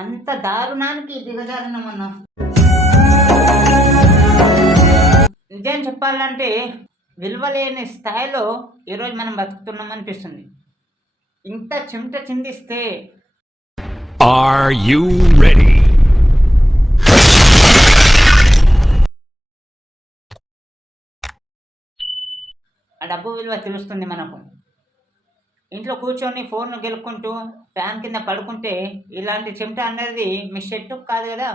అంత దారుణానికి దిగజారినామన్నా. నిజం చెప్పాలంటే విలువలేని స్థాయిలో ఈరోజు మనం బతుకుతున్నాం అనిపిస్తుంది ఇంత చెమట చిందిస్తే Are you ready? ఆ డబ్బు విలువ తెలుస్తుంది మనకు. ఇంట్లో కూర్చొని ఫోన్ గెలుక్కుంటూ ఫ్యాన్ కింద పడుకుంటే ఇలాంటి చెమట అనేది మీ షర్టుకు కాదు కదా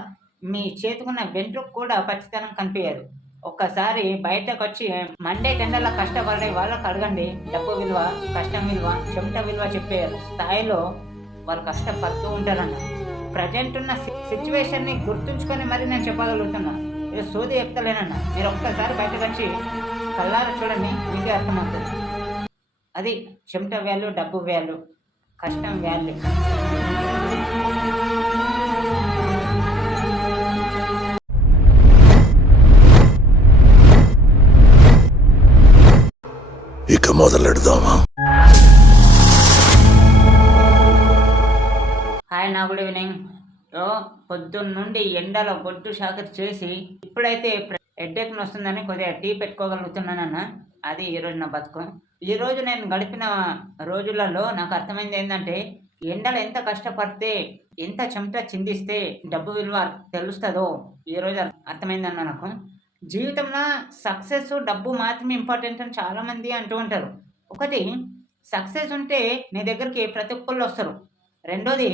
మీ చేతుకున్న వెంట్రుకు కూడా పచ్చితనం కనిపించదు ఒక్కసారి బయటకు వచ్చి మండే టెండర్ల కష్టపడే వాళ్ళకి అడగండి డబ్బు విలువ కష్టం విలువ చెమట విలువ చెప్పే స్థాయిలో వాళ్ళు కష్టపడుతూ ఉంటారన్న. ప్రజెంట్ ఉన్న సిచ్యువేషన్ని గుర్తుంచుకొని మరి నేను చెప్పగలుగుతున్నా. ఇది సోది చెప్తలేనన్న. మీరు ఒక్కసారి బయటకు వచ్చి కళ్ళారా చూడండి మీకే అర్థమవుతుంది. అది చెమట వాల్యూ డబ్బు వాల్యూ కష్టం వాల్యూ ఇక మొదలెడదామా? హాయ్ నా గుడ్ ఈవినింగ్. పొద్దున్న నుండి ఎండలో గొడ్డు షాకర్ చేసి ఇప్పుడైతే హెడ్ఏక్ వస్తుందని కొద్దిగా టీ పెట్టుకోగలుగుతున్నానన్న. అది ఈరోజు నా బతుకు. ఈరోజు నేను గడిపిన రోజులలో నాకు అర్థమైంది ఏంటంటే ఎండలు ఎంత కష్టపడితే ఎంత చెమట చిందిస్తే డబ్బు విలువ తెలుస్తుందో ఈరోజు అర్థమైందన్న నాకు. జీవితంలో సక్సెస్ డబ్బు మాత్రమే ఇంపార్టెంట్ అని చాలామంది అంటూ ఉంటారు. ఒకటి సక్సెస్ ఉంటే నీ దగ్గరికి ప్రతి ఒక్కళ్ళు వస్తారు. రెండోది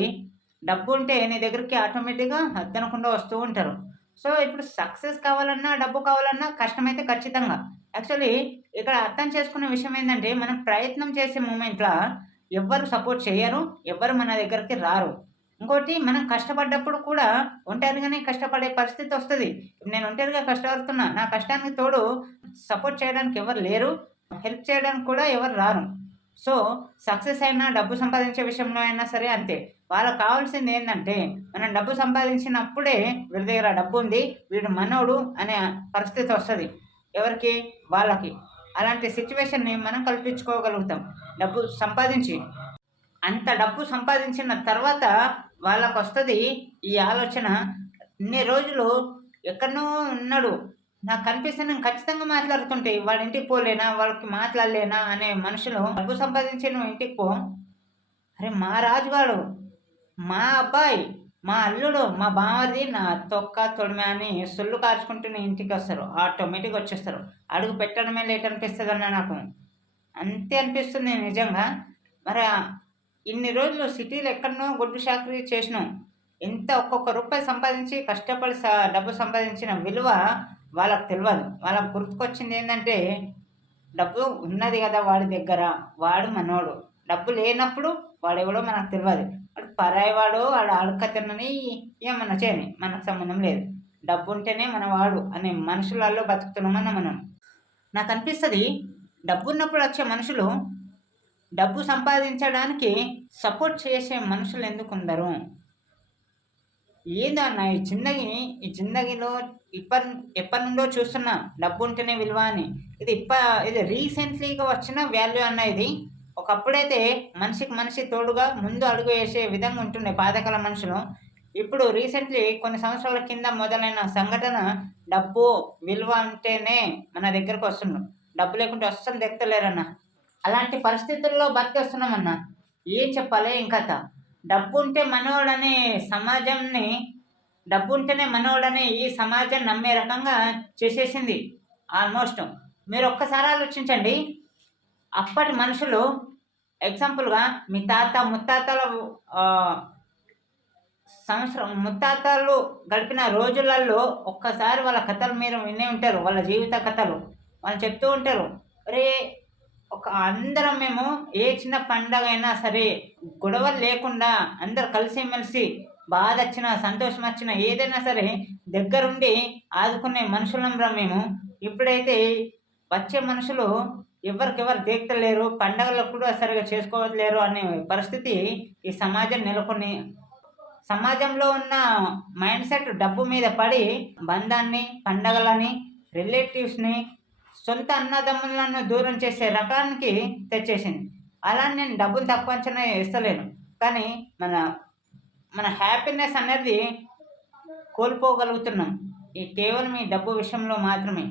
డబ్బు ఉంటే నీ దగ్గరికి ఆటోమేటిక్గా అద్దనకుండా వస్తూ ఉంటారు. సో ఇప్పుడు సక్సెస్ కావాలన్నా డబ్బు కావాలన్నా కష్టమైతే ఖచ్చితంగా. యాక్చువల్లీ ఇక్కడ అర్థం చేసుకున్న విషయం ఏంటంటే మనం ప్రయత్నం చేసే మూమెంట్లో ఎవ్వరు సపోర్ట్ చేయరు ఎవ్వరు మన దగ్గరికి రారు. ఇంకోటి మనం కష్టపడ్డప్పుడు కూడా ఒంటరిగానే కష్టపడే పరిస్థితి వస్తుంది. నేను ఒంటరిగా కష్టపడుతున్నా నా కష్టానికి తోడు సపోర్ట్ చేయడానికి ఎవరు లేరు హెల్ప్ చేయడానికి కూడా ఎవరు రారు. సో సక్సెస్ అయినా డబ్బు సంపాదించే విషయంలో అయినా సరే అంతే. వాళ్ళకి కావాల్సింది ఏంటంటే మనం డబ్బు సంపాదించినప్పుడే వీడి దగ్గర డబ్బు ఉంది వీడు మనోడు అనే పరిస్థితి వస్తుంది. ఎవరికి? వాళ్ళకి. అలాంటి సిచ్యువేషన్ని మనం కల్పించుకోగలుగుతాం. డబ్బు సంపాదించి. అంత డబ్బు సంపాదించిన తర్వాత వాళ్ళకు వస్తుంది ఈ ఆలోచన. ఇన్ని రోజులు ఎక్కడనో ఉన్నాడు. నాకు కనిపిస్తే నేను ఖచ్చితంగా మాట్లాడుతుంటే వాడి ఇంటికి పోలేనా? వాళ్ళకి మాట్లాడలేనా? అనే మనుషులు డబ్బు సంపాదించి నువ్వు ఇంటికి పో. అరే మా రాజుగాడు మా అబ్బాయి మా అల్లుడు మా బావది నా తొక్క తొడిమే అని సొల్లు కార్చుకుంటూ నీ ఇంటికి వస్తారు. ఆటోమేటిక్ వచ్చేస్తారు. అడుగు పెట్టడమే లేట్ అనిపిస్తుంది అన్న నాకు. అంతే అనిపిస్తుంది నిజంగా. మరి ఇన్ని రోజులు సిటీలో ఎక్కడనో గొడ్డు చాకరీ చేసినాం. ఎంత ఒక్కొక్క రూపాయి సంపాదించి కష్టపడి డబ్బు సంపాదించిన విలువ వాళ్ళకి తెలియదు వాళ్ళకి గుర్తుకొచ్చింది ఏంటంటే డబ్బు ఉన్నది కదా వాడి దగ్గర వాడు మనోడు. డబ్బు లేనప్పుడు వాడెవడో మనకు తెలియదు వాడు పరాయి వాడు వాడు అడక తినని ఏమన్నా చేయని మనకు సంబంధం లేదు. డబ్బు ఉంటేనే మన వాడు అనే మనుషులలో బతుకుతున్నామన్న మనం. నాకు అనిపిస్తుంది డబ్బు ఉన్నప్పుడు వచ్చే మనుషులు డబ్బు సంపాదించడానికి సపోర్ట్ చేసే మనుషులు ఎందుకు ఉండరు? ఏందన్న ఈ జిందగిని ఈ జిందగిలో ఇప్పటి ఎప్పటి నుండో చూస్తున్నా డబ్బు ఉంటేనే విలువ అని. ఇది ఇప్ప ఇది రీసెంట్లీగా వచ్చిన వాల్యూ అన్న ఇది. ఒకప్పుడైతే మనిషికి మనిషి తోడుగా ముందు అడుగు వేసే విధంగా ఉంటుండే పాతకాల మనుషులు. ఇప్పుడు రీసెంట్లీ కొన్ని సంవత్సరాల కింద మొదలైన సంఘటన డబ్బు విలువ ఉంటేనే మన దగ్గరకు వస్తున్నాం డబ్బు లేకుంటే వస్తాం దెక్కలేరన్న అలాంటి పరిస్థితుల్లో బతికేస్తున్నామన్న. ఏం చెప్పాలి? ఏం కథ? డబ్బు ఉంటే మనోడనే సమాజంని డబ్బు ఉంటేనే మనోడనే ఈ సమాజం నమ్మే రకంగా చేసేసింది. ఆల్మోస్ట్. మీరు ఒక్కసారి ఆలోచించండి. అప్పటి మనుషులు ఎగ్జాంపుల్గా మీ తాత ముత్తాతల సంవత్సరం ముత్తాతలు గడిపిన రోజులలో ఒక్కసారి వాళ్ళ కథలు మీరు వినే ఉంటారు. వాళ్ళ జీవిత కథలు. వాళ్ళు చెప్తూ ఉంటారు. రే ఒక అందరం మేము ఏ చిన్న పండగ అయినా సరే గొడవలు లేకుండా అందరు కలిసిమెలిసి బాధ వచ్చినా సంతోషం వచ్చినా ఏదైనా సరే దగ్గరుండి ఆదుకునే మనుషులం రా మేము. ఇప్పుడైతే వచ్చే మనుషులు ఎవరికెవరు దేక్తలేరు పండగలకు కూడా సరిగా చేసుకోవట్లేరు అనే పరిస్థితి ఈ సమాజం నెలకొని సమాజంలో ఉన్న మైండ్ సెట్ డబ్బు మీద పడి బంధాన్ని పండగలని రిలేటివ్స్ని సొంత అన్నదమ్ములను దూరం చేసే రకానికి తెచ్చేసింది. అలా నేను డబ్బును తక్కువ అంచనా వేస్తలేను. కానీ మన మన హ్యాపీనెస్ అనేది కోల్పోగలుగుతున్నాం. ఈ కేవలం ఈ డబ్బు విషయంలో మాత్రమే.